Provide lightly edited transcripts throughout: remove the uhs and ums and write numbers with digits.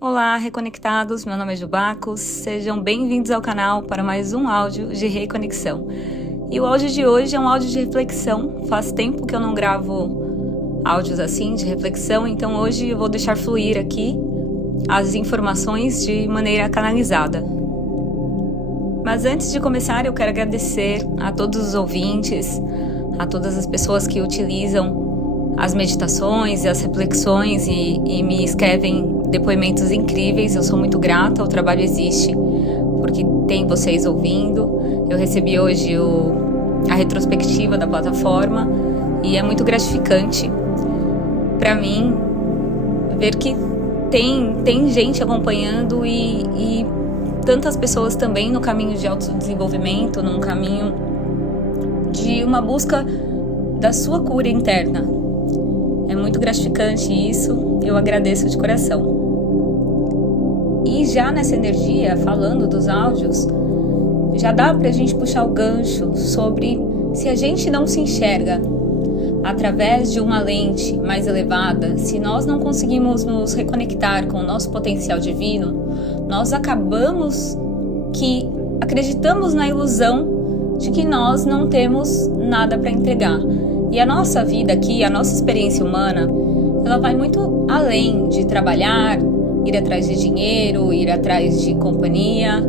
Olá, reconectados, meu nome é Jubacos, sejam bem-vindos ao canal para mais um áudio de reconexão. E o áudio de hoje é um áudio de reflexão, faz tempo que eu não gravo áudios assim de reflexão, então hoje eu vou deixar fluir aqui as informações de maneira canalizada. Mas antes de começar, eu quero agradecer a todos os ouvintes, a todas as pessoas que utilizam as meditações e as reflexões e me escrevem depoimentos incríveis. Eu sou muito grata, o trabalho existe porque tem vocês ouvindo. Eu recebi hoje a retrospectiva da plataforma e é muito gratificante para mim ver que tem gente acompanhando e tantas pessoas também no caminho de autodesenvolvimento, num caminho de uma busca da sua cura interna. É muito gratificante isso, eu agradeço de coração. E já nessa energia, falando dos áudios, já dá pra gente puxar o gancho sobre se a gente não se enxerga através de uma lente mais elevada, se nós não conseguimos nos reconectar com o nosso potencial divino, nós acreditamos na ilusão de que nós não temos nada para entregar. E a nossa vida aqui, a nossa experiência humana, ela vai muito além de trabalhar, ir atrás de dinheiro, ir atrás de companhia.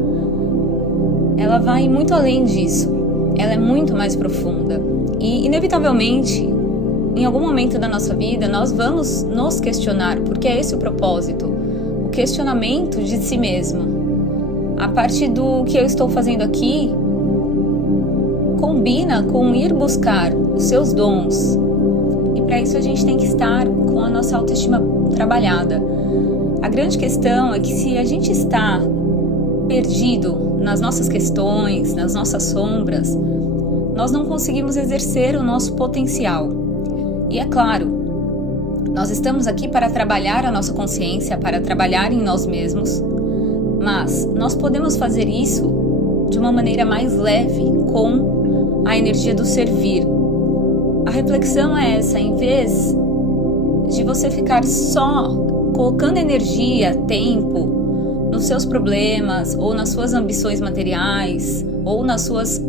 Ela vai muito além disso. Ela é muito mais profunda. E, inevitavelmente, em algum momento da nossa vida, nós vamos nos questionar, porque é esse o propósito. O questionamento de si mesmo. A parte do que eu estou fazendo aqui combina com ir buscar os seus dons. E para isso a gente tem que estar com a nossa autoestima trabalhada. A grande questão é que se a gente está perdido nas nossas questões, nas nossas sombras, nós não conseguimos exercer o nosso potencial. E é claro, nós estamos aqui para trabalhar a nossa consciência, para trabalhar em nós mesmos, mas nós podemos fazer isso de uma maneira mais leve, com a energia do servir. A reflexão é essa: em vez de você ficar só colocando energia, tempo nos seus problemas, ou nas suas ambições materiais, ou nas suas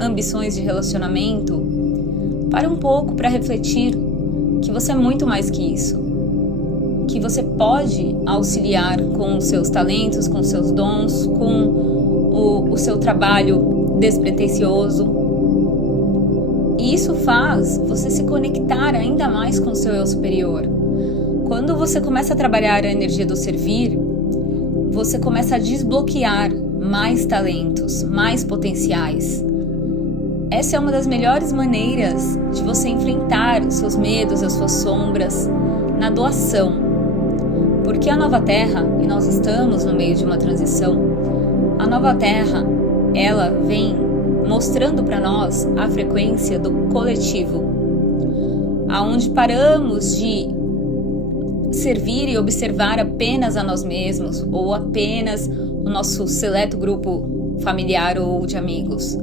ambições de relacionamento, pare um pouco para refletir que você é muito mais que isso. Que você pode auxiliar com os seus talentos, com os seus dons, com o seu trabalho despretensioso. E isso faz você se conectar ainda mais com o seu eu superior. Quando você começa a trabalhar a energia do servir, você começa a desbloquear mais talentos, mais potenciais. Essa é uma das melhores maneiras de você enfrentar os seus medos, as suas sombras, na doação. Porque a nova Terra, e nós estamos no meio de uma transição, a nova Terra, ela vem mostrando para nós a frequência do coletivo, aonde paramos de servir e observar apenas a nós mesmos ou apenas o nosso seleto grupo familiar ou de amigos,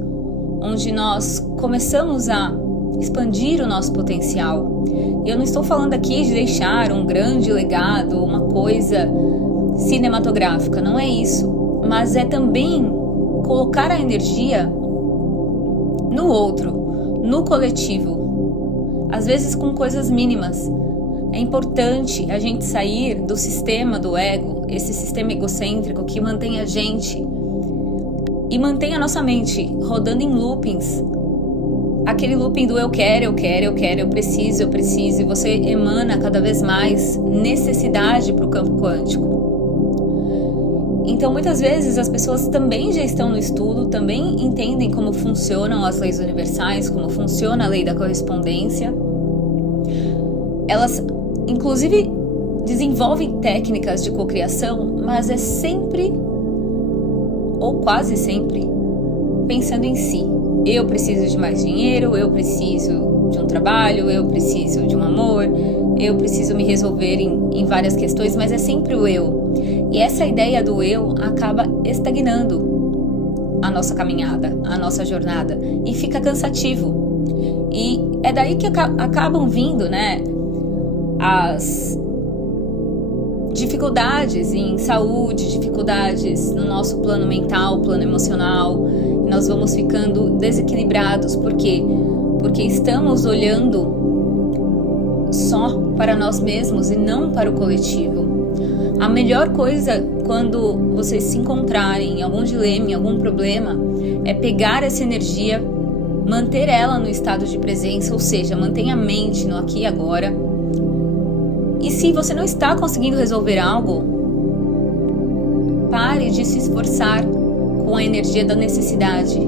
onde nós começamos a expandir o nosso potencial. E eu não estou falando aqui de deixar um grande legado, uma coisa cinematográfica, não é isso, mas é também colocar a energia no outro, no coletivo, às vezes com coisas mínimas. É importante a gente sair do sistema do ego, esse sistema egocêntrico que mantém a gente e mantém a nossa mente rodando em loopings. Aquele looping do eu quero, eu preciso, e você emana cada vez mais necessidade para o campo quântico. Então, muitas vezes, as pessoas também já estão no estudo, também entendem como funcionam as leis universais, como funciona a lei da correspondência. Elas, inclusive, desenvolvem técnicas de cocriação, mas é sempre, ou quase sempre, pensando em si. Eu preciso de mais dinheiro, eu preciso de um trabalho, eu preciso de um amor, eu preciso me resolver em várias questões, mas é sempre o eu. E essa ideia do eu acaba estagnando a nossa caminhada, a nossa jornada, e fica cansativo. E é daí que acabam vindo, né, as dificuldades em saúde, dificuldades no nosso plano mental, plano emocional, e nós vamos ficando desequilibrados. Por quê? Porque estamos olhando só para nós mesmos e não para o coletivo. A melhor coisa quando vocês se encontrarem em algum dilema, em algum problema, é pegar essa energia, manter ela no estado de presença, ou seja, mantenha a mente no aqui e agora. E se você não está conseguindo resolver algo, pare de se esforçar com a energia da necessidade.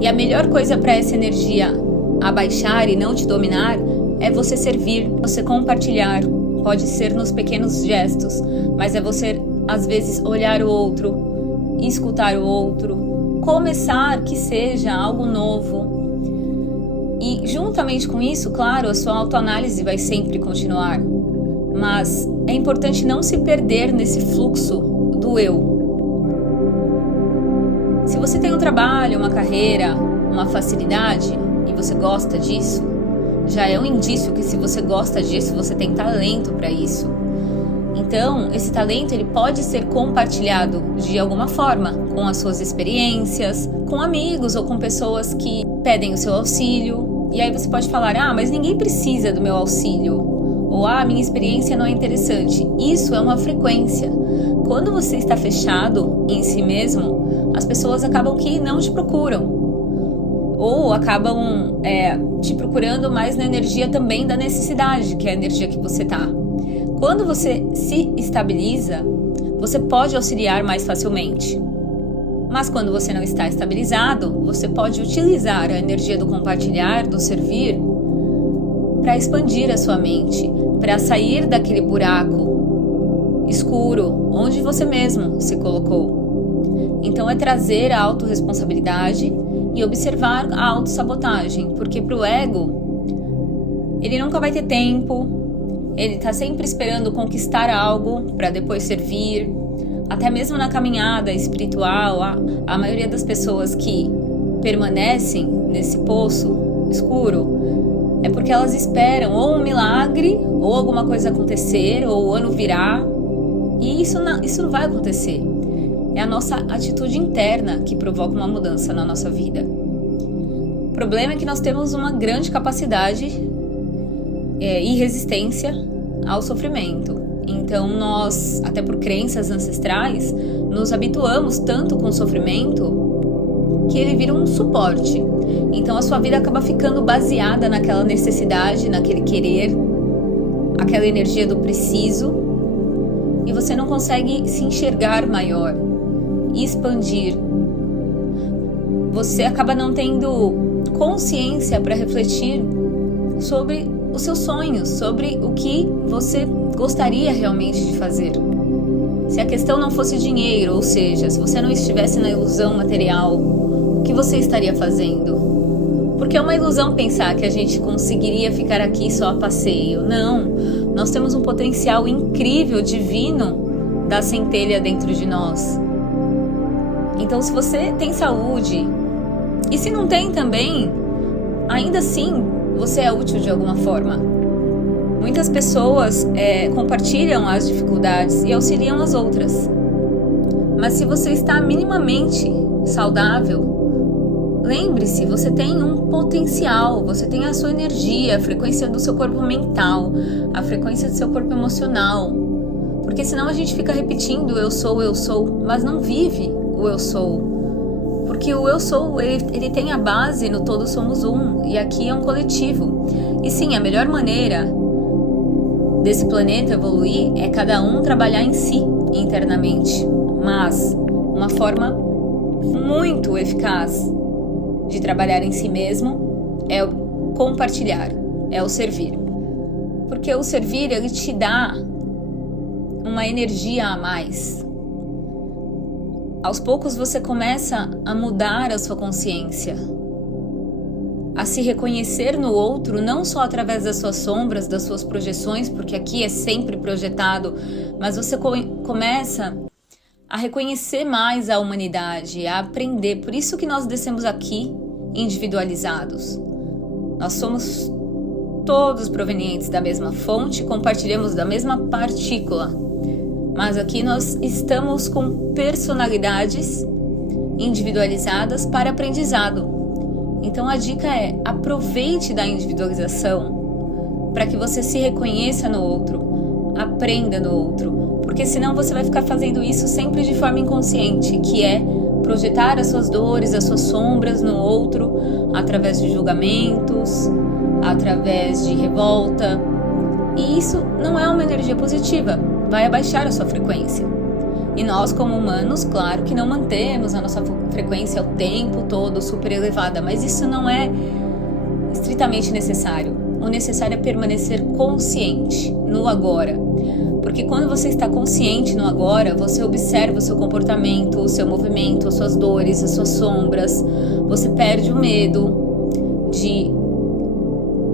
E a melhor coisa para essa energia abaixar e não te dominar é você servir, você compartilhar. Pode ser nos pequenos gestos, mas é você, às vezes, olhar o outro, escutar o outro, começar que seja algo novo. E juntamente com isso, claro, a sua autoanálise vai sempre continuar. Mas é importante não se perder nesse fluxo do eu. Se você tem um trabalho, uma carreira, uma facilidade e você gosta disso, já é um indício que se você gosta disso, você tem talento para isso. Então, esse talento ele pode ser compartilhado de alguma forma, com as suas experiências, com amigos ou com pessoas que pedem o seu auxílio. E aí você pode falar, mas ninguém precisa do meu auxílio. Ou, minha experiência não é interessante. Isso é uma frequência. Quando você está fechado em si mesmo, as pessoas acabam que não te procuram. Ou acabam te procurando mais na energia também da necessidade, que é a energia que você está. Quando você se estabiliza, você pode auxiliar mais facilmente. Mas quando você não está estabilizado, você pode utilizar a energia do compartilhar, do servir, para expandir a sua mente, para sair daquele buraco escuro onde você mesmo se colocou. Então é trazer a autorresponsabilidade e observar a autossabotagem, porque para o ego, ele nunca vai ter tempo, ele está sempre esperando conquistar algo para depois servir. Até mesmo na caminhada espiritual, a maioria das pessoas que permanecem nesse poço escuro é porque elas esperam ou um milagre, ou alguma coisa acontecer, ou o ano virar. E isso não vai acontecer. É a nossa atitude interna que provoca uma mudança na nossa vida. O problema é que nós temos uma grande capacidade e resistência ao sofrimento. Então nós, até por crenças ancestrais, nos habituamos tanto com o sofrimento que ele vira um suporte. Então a sua vida acaba ficando baseada naquela necessidade, naquele querer, aquela energia do preciso, e você não consegue se enxergar maior e expandir. Você acaba não tendo consciência para refletir sobre os seus sonhos, sobre o que você gostaria realmente de fazer. Se a questão não fosse dinheiro, ou seja, se você não estivesse na ilusão material, o que você estaria fazendo? Porque é uma ilusão pensar que a gente conseguiria ficar aqui só a passeio. Não, nós temos um potencial incrível, divino, da centelha dentro de nós. Então, se você tem saúde, e se não tem também, ainda assim, você é útil de alguma forma. Muitas pessoas compartilham as dificuldades e auxiliam as outras. Mas se você está minimamente saudável, lembre-se, você tem um potencial, você tem a sua energia, a frequência do seu corpo mental, a frequência do seu corpo emocional. Porque senão a gente fica repetindo eu sou, mas não vive o eu sou. Porque o eu sou, ele tem a base no todos somos um, e aqui é um coletivo. E sim, a melhor maneira desse planeta evoluir é cada um trabalhar em si internamente, mas uma forma muito eficaz de trabalhar em si mesmo é o compartilhar, é o servir. Porque o servir, ele te dá uma energia a mais. Aos poucos você começa a mudar a sua consciência, a se reconhecer no outro, não só através das suas sombras, das suas projeções, porque aqui é sempre projetado, mas você começa a reconhecer mais a humanidade, a aprender. Por isso que nós descemos aqui individualizados. Nós somos todos provenientes da mesma fonte, compartilhamos da mesma partícula. mas aqui nós estamos com personalidades individualizadas para aprendizado. Então a dica é: aproveite da individualização para que você se reconheça no outro, aprenda no outro, porque senão você vai ficar fazendo isso sempre de forma inconsciente, que é projetar as suas dores, as suas sombras no outro, através de julgamentos, através de revolta. E isso não é uma energia positiva, vai abaixar a sua frequência. E nós, como humanos, claro que não mantemos a nossa frequência o tempo todo super elevada, mas isso não é estritamente necessário. O necessário é permanecer consciente no agora. Porque quando você está consciente no agora, você observa o seu comportamento, o seu movimento, as suas dores, as suas sombras. Você perde o medo de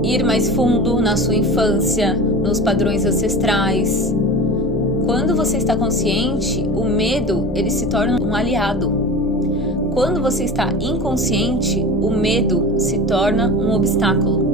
ir mais fundo na sua infância, nos padrões ancestrais. Quando você está consciente, o medo ele se torna um aliado. Quando você está inconsciente, o medo se torna um obstáculo.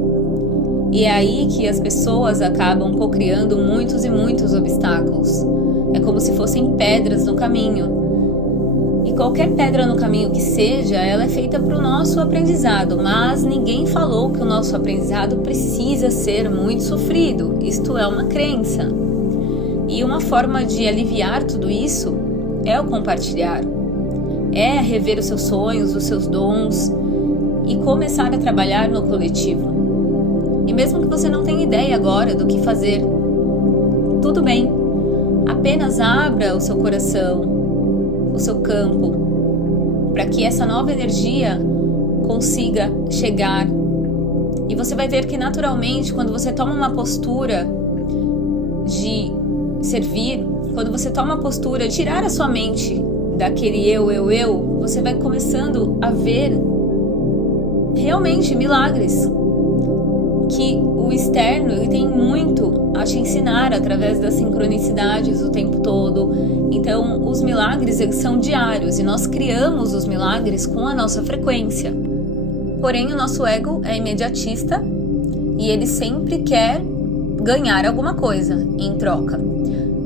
E é aí que as pessoas acabam cocriando muitos e muitos obstáculos. É como se fossem pedras no caminho. E qualquer pedra no caminho que seja, ela é feita para o nosso aprendizado. Mas ninguém falou que o nosso aprendizado precisa ser muito sofrido. Isto é uma crença. E uma forma de aliviar tudo isso é o compartilhar. É rever os seus sonhos, os seus dons e começar a trabalhar no coletivo. E mesmo que você não tenha ideia agora do que fazer, tudo bem. Apenas abra o seu coração, o seu campo, para que essa nova energia consiga chegar. E você vai ver que naturalmente, quando você toma uma postura de servir, quando você toma a postura de tirar a sua mente daquele eu, você vai começando a ver realmente milagres. Que o externo ele tem muito a te ensinar através das sincronicidades o tempo todo. Então, os milagres eles são diários e nós criamos os milagres com a nossa frequência. Porém, o nosso ego é imediatista e ele sempre quer ganhar alguma coisa em troca.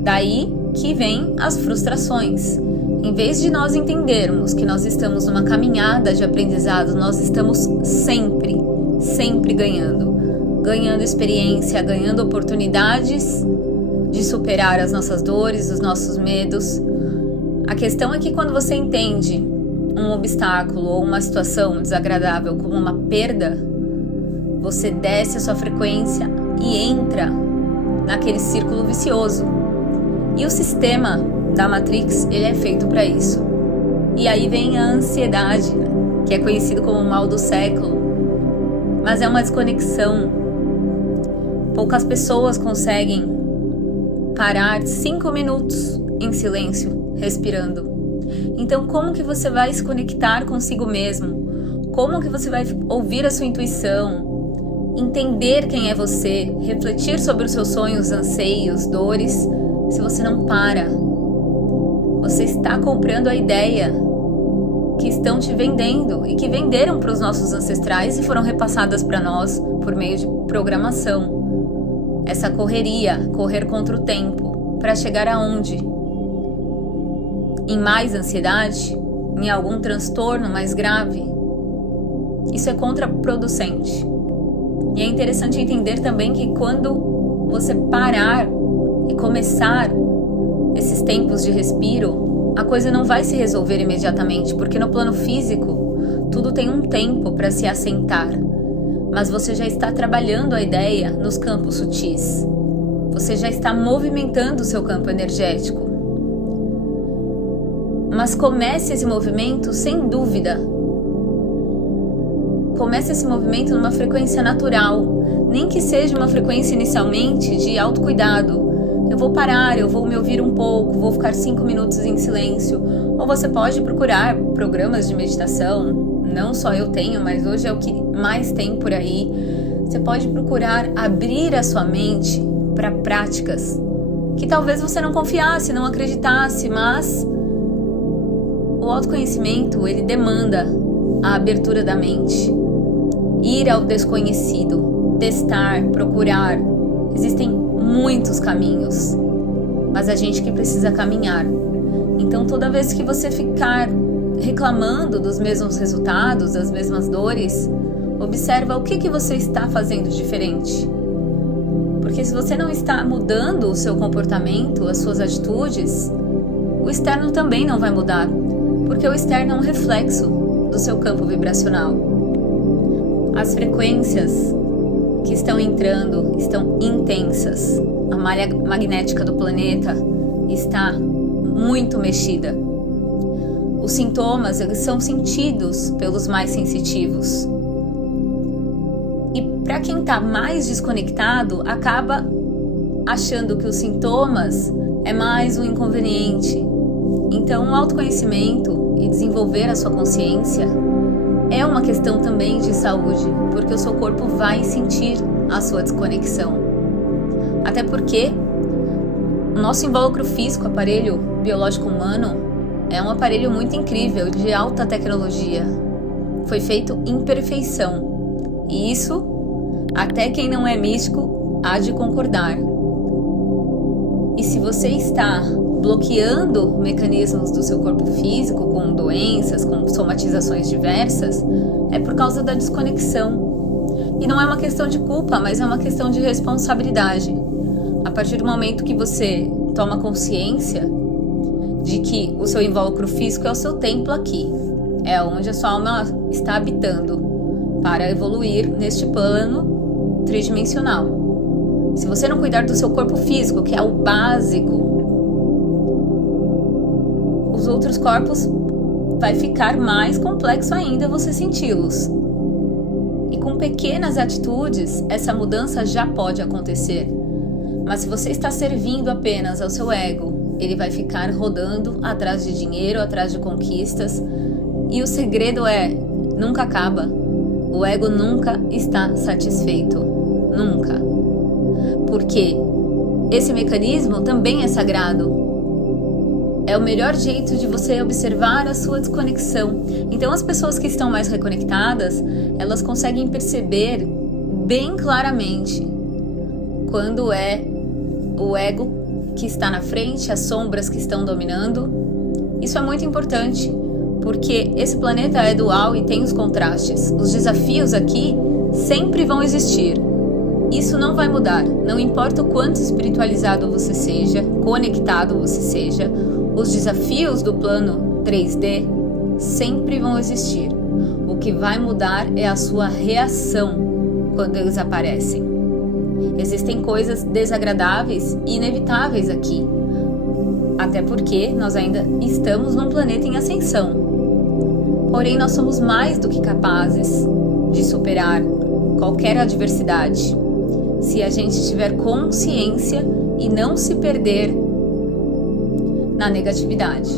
Daí que vem as frustrações. Em vez de nós entendermos que nós estamos numa caminhada de aprendizado, nós estamos sempre ganhando. Ganhando experiência, ganhando oportunidades de superar as nossas dores, os nossos medos. A questão é que quando você entende um obstáculo ou uma situação desagradável como uma perda, você desce a sua frequência e entra naquele círculo vicioso. E o sistema da Matrix, ele é feito para isso. E aí vem a ansiedade, que é conhecido como o mal do século, mas é uma desconexão. Poucas pessoas conseguem parar 5 minutos em silêncio, respirando. Então, como que você vai se conectar consigo mesmo? Como que você vai ouvir a sua intuição? Entender quem é você? Refletir sobre os seus sonhos, anseios, dores? Se você não para, você está comprando a ideia que estão te vendendo e que venderam para os nossos ancestrais e foram repassadas para nós por meio de programação. Essa correria, correr contra o tempo, para chegar aonde? Em mais ansiedade? Em algum transtorno mais grave? Isso é contraproducente. E é interessante entender também que quando você parar e começar esses tempos de respiro, a coisa não vai se resolver imediatamente, porque no plano físico, tudo tem um tempo para se assentar. Mas você já está trabalhando a ideia nos campos sutis. Você já está movimentando o seu campo energético. Mas comece esse movimento sem dúvida. Comece esse movimento numa frequência natural. Nem que seja uma frequência inicialmente de autocuidado. Eu vou parar, eu vou me ouvir um pouco, vou ficar 5 minutos em silêncio. Ou você pode procurar programas de meditação. Não só eu tenho, mas hoje é o que mais tem por aí. Você pode procurar abrir a sua mente para práticas que talvez você não confiasse, não acreditasse, mas o autoconhecimento, ele demanda a abertura da mente. Ir ao desconhecido, testar, procurar. Existem muitos caminhos. mas a gente que precisa caminhar. Então, toda vez que você ficar reclamando dos mesmos resultados, das mesmas dores, observa o que você está fazendo diferente. Porque se você não está mudando o seu comportamento, as suas atitudes, o externo também não vai mudar, porque o externo é um reflexo do seu campo vibracional. As frequências que estão entrando estão intensas. A malha magnética do planeta está muito mexida. Os sintomas, eles são sentidos pelos mais sensitivos. E para quem está mais desconectado, acaba achando que os sintomas é mais um inconveniente. Então, o autoconhecimento e desenvolver a sua consciência é uma questão também de saúde, porque o seu corpo vai sentir a sua desconexão. Até porque o nosso invólucro físico, aparelho biológico humano, é um aparelho muito incrível, de alta tecnologia. Foi feito em perfeição. E isso, até quem não é místico, há de concordar. E se você está bloqueando mecanismos do seu corpo físico, com doenças, com somatizações diversas, é por causa da desconexão. E não é uma questão de culpa, mas é uma questão de responsabilidade. A partir do momento que você toma consciência de que o seu invólucro físico é o seu templo aqui, é onde a sua alma está habitando para evoluir neste plano tridimensional. Se você não cuidar do seu corpo físico, que é o básico, os outros corpos vai ficar mais complexo ainda você senti-los. E com pequenas atitudes, essa mudança já pode acontecer. Mas se você está servindo apenas ao seu ego, ele vai ficar rodando atrás de dinheiro, atrás de conquistas. E o segredo é, nunca acaba. O ego nunca está satisfeito. Nunca. Porque esse mecanismo também é sagrado. É o melhor jeito de você observar a sua desconexão. Então, as pessoas que estão mais reconectadas, elas conseguem perceber bem claramente quando é o ego que está na frente, as sombras que estão dominando. Isso é muito importante, porque esse planeta é dual e tem os contrastes. Os desafios aqui sempre vão existir. Isso não vai mudar. Não importa o quanto espiritualizado você seja, conectado você seja, os desafios do plano 3D sempre vão existir. O que vai mudar é a sua reação quando eles aparecem. Existem coisas desagradáveis e inevitáveis aqui, até porque nós ainda estamos num planeta em ascensão. Porém, nós somos mais do que capazes de superar qualquer adversidade, se a gente tiver consciência e não se perder na negatividade.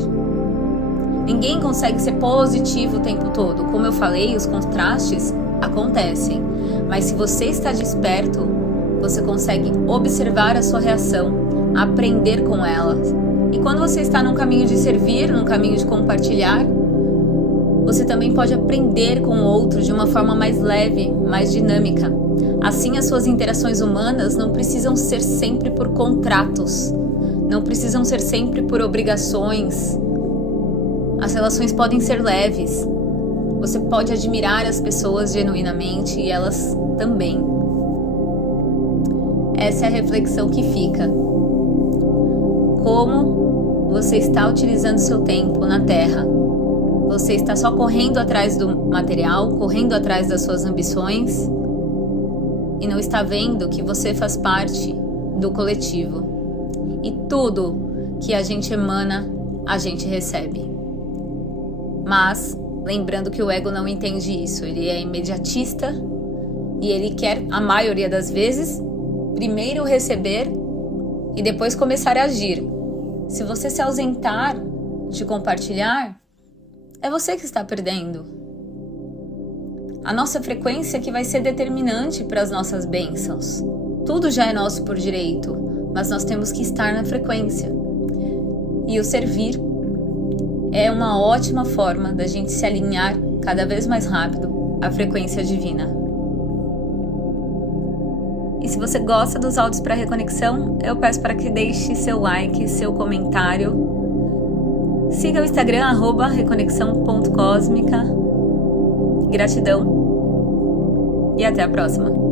Ninguém consegue ser positivo o tempo todo. Como eu falei, os contrastes acontecem, mas se você está desperto, você consegue observar a sua reação, aprender com ela. E quando você está num caminho de servir, num caminho de compartilhar, você também pode aprender com o outro de uma forma mais leve, mais dinâmica. Assim, as suas interações humanas não precisam ser sempre por contratos, não precisam ser sempre por obrigações. As relações podem ser leves. Você pode admirar as pessoas genuinamente e elas também. Essa é a reflexão que fica. Como você está utilizando seu tempo na Terra? Você está só correndo atrás do material, correndo atrás das suas ambições e não está vendo que você faz parte do coletivo. E tudo que a gente emana, a gente recebe. Mas, lembrando que o ego não entende isso. Ele é imediatista e ele quer, a maioria das vezes, primeiro receber e depois começar a agir. Se você se ausentar de compartilhar, é você que está perdendo. A nossa frequência que vai ser determinante para as nossas bênçãos. Tudo já é nosso por direito, mas nós temos que estar na frequência. E o servir é uma ótima forma da gente se alinhar cada vez mais rápido à frequência divina. E se você gosta dos áudios para reconexão, eu peço para que deixe seu like, seu comentário. Siga o Instagram, @reconexão.cósmica. Gratidão e até a próxima.